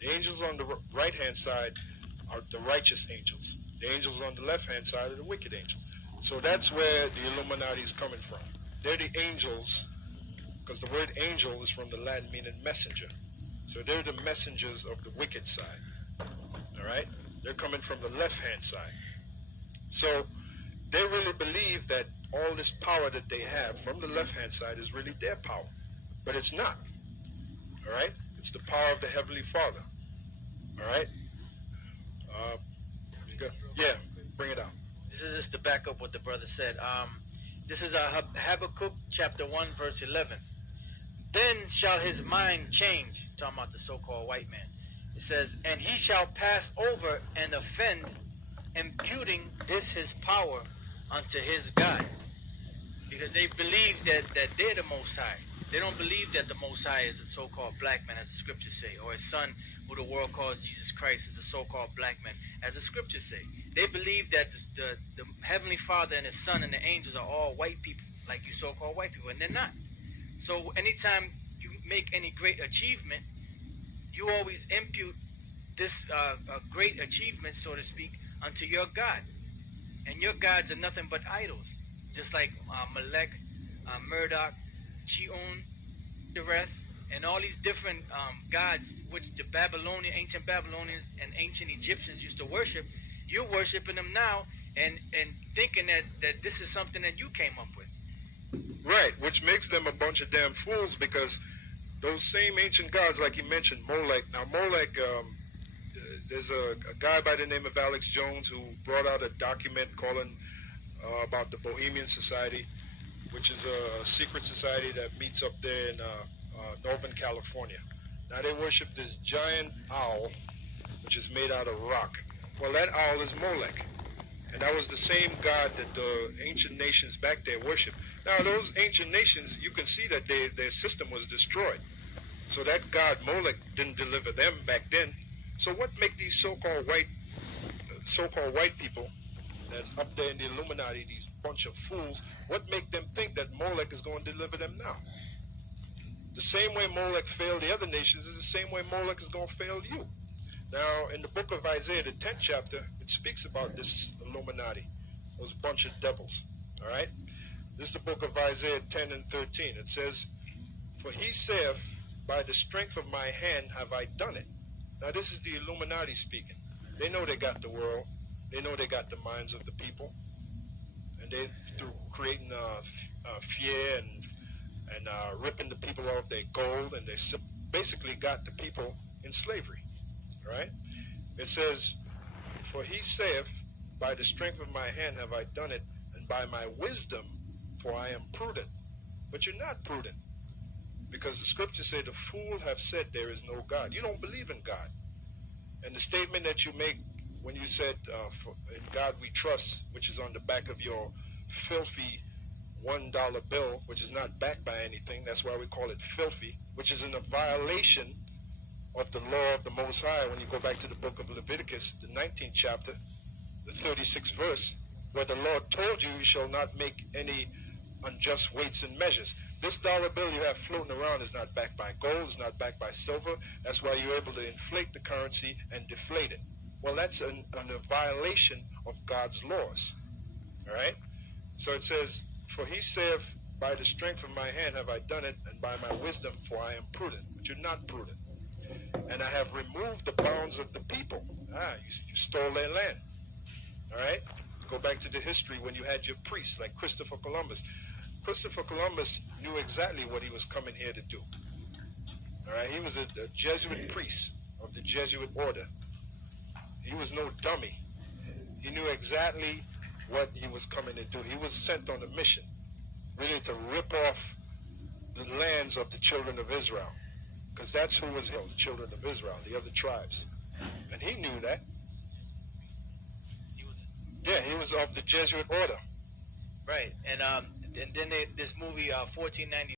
The angels on the right-hand side are the righteous angels. The angels on the left-hand side are the wicked angels. So that's where the Illuminati is coming from. They're the angels, because the word angel is from the Latin meaning messenger. So they're the messengers of the wicked side. All right? They're coming from the left-hand side. So they really believe that all this power that they have from the left-hand side is really their power. But it's not. All right? It's the power of the Heavenly Father. All right? Yeah, bring it out. This is just to back up what the brother said. This is Habakkuk chapter 1, verse 11. Then shall his mind change, talking about the so-called white man. It says, and he shall pass over and offend, imputing this his power unto his God. Because they believe that they're the Most High. They don't believe that the Most High is a so-called black man, as the scriptures say, or his son, who the world calls Jesus Christ, is a so-called black man, as the scriptures say. They believe that the Heavenly Father and his son and the angels are all white people, like you so-called white people, and they're not. So anytime you make any great achievement, you always impute this great achievement, so to speak, unto your God. And your gods are nothing but idols, just like Melech, Marduk, Chiun, Dereth, and all these different gods which the ancient Babylonians and ancient Egyptians used to worship. You're worshiping them now and thinking that this is something that you came up with. Right, which makes them a bunch of damn fools, because those same ancient gods, like you mentioned, Molech. Now, Molech, there's a guy by the name of Alex Jones who brought out a document calling about the Bohemian Society, which is a secret society that meets up there in Northern California. Now, they worship this giant owl, which is made out of rock. Well, that owl is Molech. And that was the same god that the ancient nations back there worshiped. Now, those ancient nations, you can see that their system was destroyed. So that god Molech didn't deliver them back then. So what make these so-called white people that's up there in the Illuminati, these bunch of fools, what make them think that Molech is going to deliver them now? The same way Molech failed the other nations is the same way Molech is going to fail you. Now, in the book of Isaiah, the 10th chapter, it speaks about this Illuminati, those bunch of devils, all right? This is the book of Isaiah 10 and 13. It says, for he saith, by the strength of my hand have I done it. Now, this is the Illuminati speaking. They know they got the world. They know they got the minds of the people. And they, through creating fear and ripping the people off their gold, and they basically got the people in slavery. Right? It says, for he saith, by the strength of my hand have I done it, and by my wisdom, for I am prudent. But you're not prudent, because the scriptures say the fool have said there is no God. You don't believe in God. And the statement that you make when you said, in God we trust, which is on the back of your filthy $1 bill, which is not backed by anything, that's why we call it filthy, which is in a violation of the law of the Most High. When you go back to the book of Leviticus, the 19th chapter, the 36th verse, where the Lord told you, you shall not make any unjust weights and measures. This dollar bill you have floating around is not backed by gold, it's not backed by silver. That's why you're able to inflate the currency and deflate it. Well, that's a violation of God's laws. All right? So it says, for he saith, by the strength of my hand have I done it, and by my wisdom, for I am prudent. But you're not prudent. And I have removed the bounds of the people. You stole their land. All right? Go back to the history when you had your priests like Christopher Columbus. Christopher Columbus knew exactly what he was coming here to do. All right? He was a Jesuit priest of the Jesuit order. He was no dummy. He knew exactly what he was coming to do. He was sent on a mission, really to rip off the lands of the children of Israel. Because that's who was held, the children of Israel, the other tribes. And he knew that. Yeah, he was of the Jesuit order. Right. And then this movie, 1490.